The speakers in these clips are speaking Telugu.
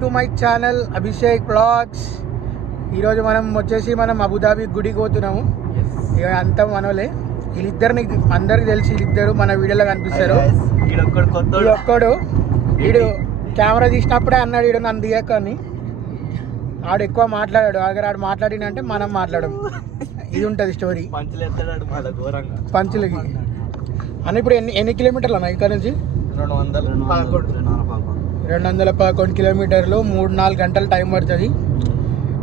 To my channel Abhishek vlogs. ఈరోజు మనం వచ్చేసి అబుదాబి గుడికి పోతున్నాము. ఇక అంతా మనోలే, వీళ్ళిద్దరిని అందరికి తెలిసి వీళ్ళిద్దరు మన వీడియోలో కనిపిస్తారు. ఒక్కడు వీడు కెమెరా తీసినప్పుడే అన్నాడు వీడు నన్ను దిగకని. ఆడు ఎక్కువ మాట్లాడాడు. ఆడు మాట్లాడినంటే మనం మాట్లాడము. ఇది ఉంటుంది స్టోరీ పంచులకి అని. ఇప్పుడు ఎన్ని కిలోమీటర్లు అన్న ఇక్కడ నుంచి? 211 కిలోమీటర్లు, 3-4 గంటలు టైం పడుతుంది.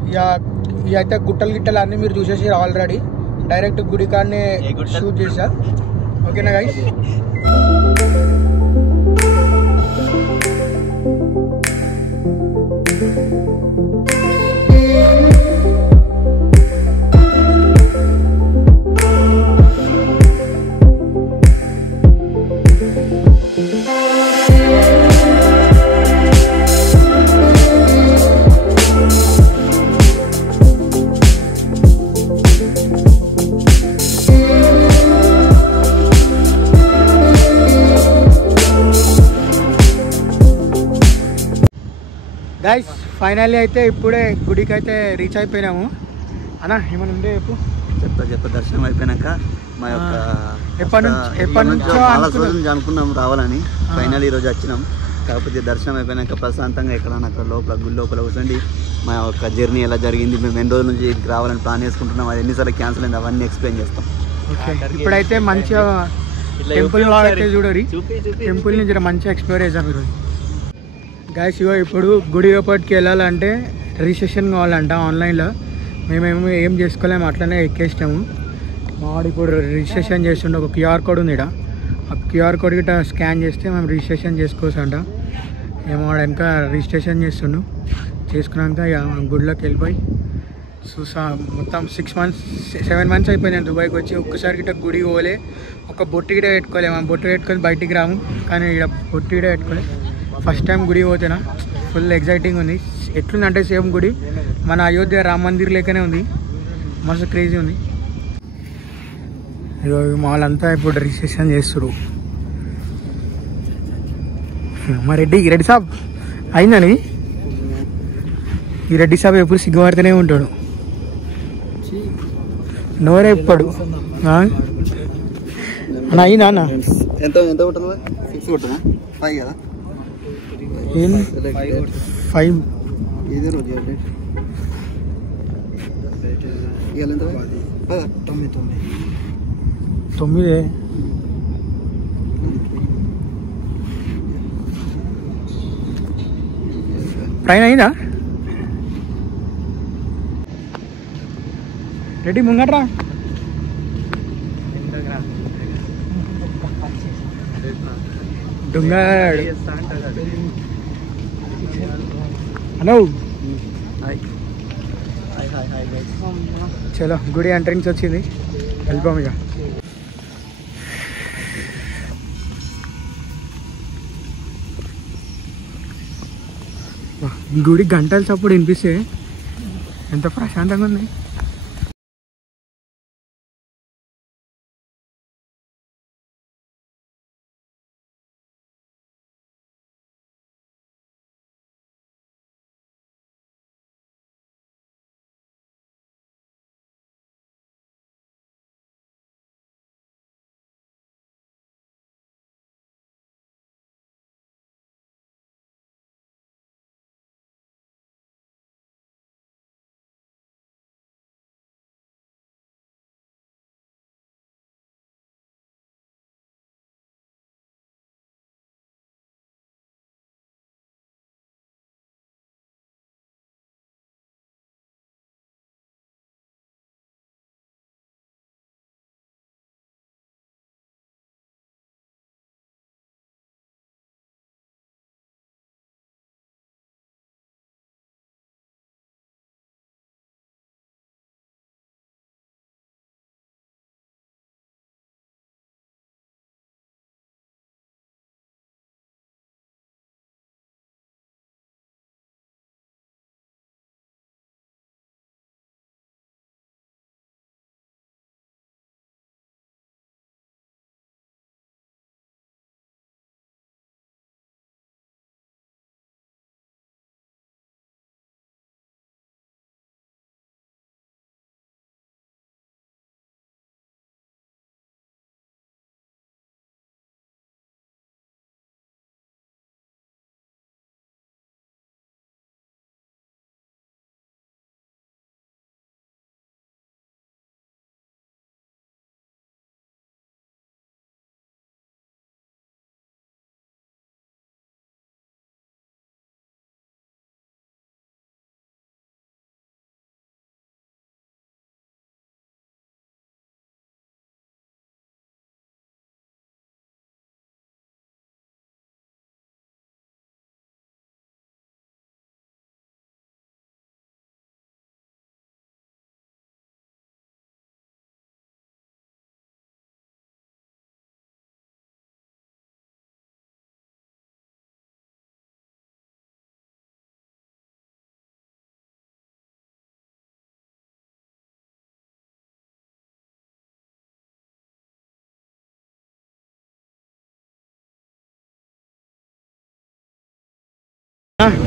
ఇక అయితే గుట్టలు అన్నీ మీరు చూసేసి ఆల్రెడీ డైరెక్ట్ గుడి కాడనే షూట్ చేశా. ఓకేనా గైస్? గైస్ ఫైనల్లీ అయితే ఇప్పుడే గుడికి అయితే రీచ్ అయిపోయినాము. అన్న ఏమైనా ఉండే చెప్తా దర్శనం అయిపోయినాక మా యొక్క ఎప్పటి నుంచో అనుకున్నాం రావాలని. ఫైనల్ ఈరోజు వచ్చినాం. కాకపోతే దర్శనం అయిపోయినాక ప్రశాంతంగా ఎక్కడన్నా అక్కడ గుడి లోపల కూర్చోండి మా యొక్క జర్నీ ఎలా జరిగింది, మేము ఎన్ని రోజుల నుంచి రావాలని ప్లాన్ చేసుకుంటున్నాం, అది ఎన్నిసార్లు క్యాన్సిల్ అయింది అవన్నీ ఎక్స్ప్లెయిన్ చేస్తాం. ఇప్పుడైతే మంచిగా టెంపుల్ అయితే చూడరి, టెంపుల్ నుంచి మంచిగా ఎక్స్ప్లోర్ చేసాం ఈరోజు. గైస్ ఇప్పుడు గుడి లోపలికి వెళ్ళాలంటే రిజిస్ట్రేషన్ కావాలంట ఆన్లైన్లో. మేమేమో ఏం చేసుకోలేము, అట్లనే ఎక్కేసినాము. మావాడు ఇప్పుడు రిజిస్ట్రేషన్ చేస్తుండే. ఒక క్యూఆర్ కోడ్ ఉంది ఇక్కడ. ఆ క్యూఆర్ కోడ్ గిట్ట స్కాన్ చేస్తే మేము రిజిస్ట్రేషన్ చేసుకోవచ్చు అంట. ఏమో వాడు వెనక రిజిస్ట్రేషన్ చేస్తుండు. చేసుకున్నాక ఇక గుడిలోకి వెళ్ళిపోయి చూసా. మొత్తం 7 మంత్స్ అయిపోయింది దుబాయ్కి వచ్చి. ఒక్కసారి గిట్ట గుడి పోలే, ఒక బొట్టు గిట్ట పెట్టుకోలేము. బొట్టు పెట్టుకొని బయటికి రాము, కానీ ఇక్కడ బొట్టు గిట్ట పెట్టుకోలే. ఫస్ట్ టైం గుడి పోతేనా ఫుల్ ఎగ్జైటింగ్ ఉంది. ఎట్లుందంటే సేమ్ గుడి మన అయోధ్య రామ మందిర్ లెక్కనే ఉంది. మస్తు క్రేజీ ఉంది. మా వాళ్ళంతా ఇప్పుడు రిజిస్ట్రేషన్ చేస్తారు. మా రెడ్డి సాబ్ అయిందని. ఈ రెడ్డి సాబ్ ఎప్పుడు సిగ్గుపడుతూనే ఉంటాడు. నోరే ఇప్పుడు అన్న అయిందా అన్న? ఎంత ఉంటుంది? 6 కొట్టనా? 5 కదా? 5 ఇదే రోజు 9. ట్రైన్ అయిందా? రెడ్డి ముంగట్రా. డుంగాడు. హలో, చలో గుడి ఎంట్రన్స్ వచ్చింది, వెళ్ళిపోం ఇక. గుడి గంటల చప్పుడు వినిపిస్తే ఎంత ప్రశాంతంగా ఉంది.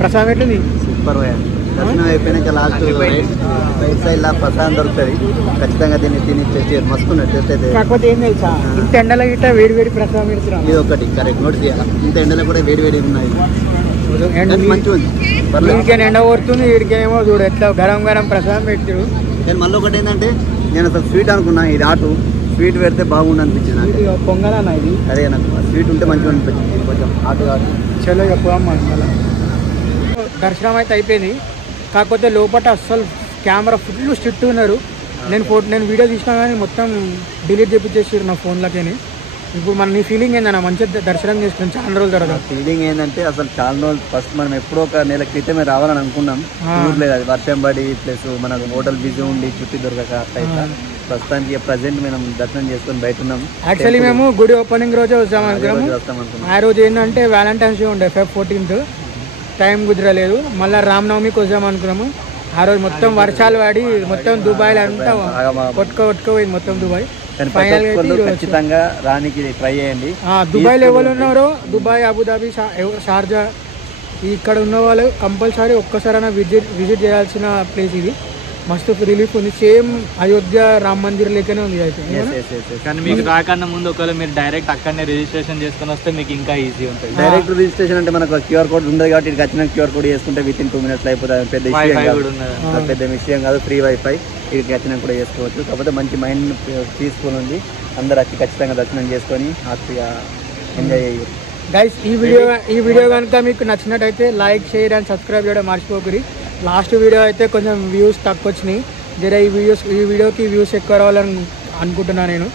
ప్రసాదం ఎట్లుంది? సూపర్ పోయా. దర్శనం అయిపోయినాక లాస్ట్ రైట్ సైడ్ లా ప్రసాదం దొరుకుతుంది, ఖచ్చితంగా దీన్ని తిని టెస్ట్ చేయాలి. మస్తున్నది టెస్ట్ అయితే. కాకపోతే ఏం తెలుసా, ఇంత ఎండలో గిట్ట వేడి వేడి ప్రసాదం పెడుతున్నాం. ఇది ఒకటి కరెక్ట్ నోట్ చేయాలి. ఇంత ఎండలో కూడా వేడి వేడి ఉన్నాయి, మంచిగా ఉంది. వీడికేం ఎండ కొడుతుంది, వీడికేమో చూడు ఎట్లా గరం గరం ప్రసాదం పెట్టారు. నేను మళ్ళీ ఒకటి ఏంటంటే, నేను అసలు స్వీట్ అనుకున్నా, ఇది ఆటు స్వీట్ పెడితే బాగుండు అనిపించింది నాకు. పొంగల్ అన్న ఇది. అదే నాకు స్వీట్ ఉంటే మంచిగా అనిపించింది, కొంచెం ఆటు ఆటు. చలో చెప్పమ్మా. దర్శనం అయితే అయిపోయింది, కాకపోతే లోపల అస్సలు కెమెరా ఫుల్ స్ట్రిక్ట్ ఉన్నారు. నేను వీడియో తీసినా కానీ మొత్తం డిలీట్ చేపించేసారు నా ఫోన్లోకి. ఇప్పుడు మన నీ ఫీలింగ్ ఏందన్నా, మంచిగా దర్శనం చేసుకుని చాలా రోజుల తర్వాత? ఫీలింగ్ ఏంటంటే, అసలు చాలా రోజులు ఫస్ట్ మనం ఎప్పుడో ఒక నెల క్రితమే రావాలని అనుకున్నాం, ఊర్లేదు. అది వర్షం పడి ప్లస్ మన హోటల్ బిజీ ఉండి చుట్టూ దొరకక అట్లా ప్రస్తుతానికి ప్రజెంట్ మనం దర్శనం చేసుకొని బయట ఉన్నాం. యాక్చువల్లీ మేము గుడి ఓపెనింగ్ రోజే వస్తాం అనుకున్నాము. ఆ రోజు ఏంటంటే వ్యాలంటైన్స్ డే ఉండే Feb 14th, టైం కుదరలేదు. మళ్ళీ రామనవమికి వద్దాం అనుకున్నాము. ఆ రోజు మొత్తం వర్షాలు పడి మొత్తం దుబాయ్లో అంతా కొట్టుకోపోయింది మొత్తం దుబాయ్. ఖచ్చితంగా రానికి ట్రై చేయండి. దుబాయ్లో ఎవరు ఉన్నారో, దుబాయ్, అబుదాబి, షార్జా ఇక్కడ ఉన్న వాళ్ళు కంపల్సరీ ఒక్కసారైనా విజిట్ చేయాల్సిన ప్లేస్ ఇది. మస్తు రిలీఫ్ ఉంది, సేమ్ అయోధ్య రామ మందిర్ లెక్కనే ఉంది అయితే. కానీ మీకు రాకన్నా ముందు ఒకవేళ మీరు డైరెక్ట్ అక్కడనే రిజిస్ట్రేషన్ చేసుకుని వస్తే మీకు ఇంకా ఈజీ ఉంటుంది. డైరెక్ట్ రిజిస్ట్రేషన్ అంటే మనకు QR కోడ్ ఉండదు కాబట్టి ఇక్కడికి వచ్చిన QR కోడ్ చేసుకుంటే విత్ ఇన్ 2 minutes అయిపోతుంది. పెద్ద విషయం కాదు, ఫ్రీ వైఫై. ఇక్కడికి వచ్చినా కూడా చేసుకోవచ్చు. కాకపోతే మంచి మైండ్ పీస్ఫుల్ ఉంది. అందరూ వచ్చి ఖచ్చితంగా దర్శనం చేసుకొని హ్యాపీగా ఎంజాయ్ చేయరు. గైస్ ఈ వీడియో కనుక మీకు నచ్చినట్టయితే లైక్, షేర్ అండ్ సబ్స్క్రైబ్ చేయడం మర్చిపోకరి. లాస్ట్ వీడియో అయితే కొంచెం వ్యూస్ తక్కువ వచ్చినాయి, జర ఈ వీడియోకి వ్యూస్ ఎక్కువ రావాలని అనుకుంటున్నాను నేను.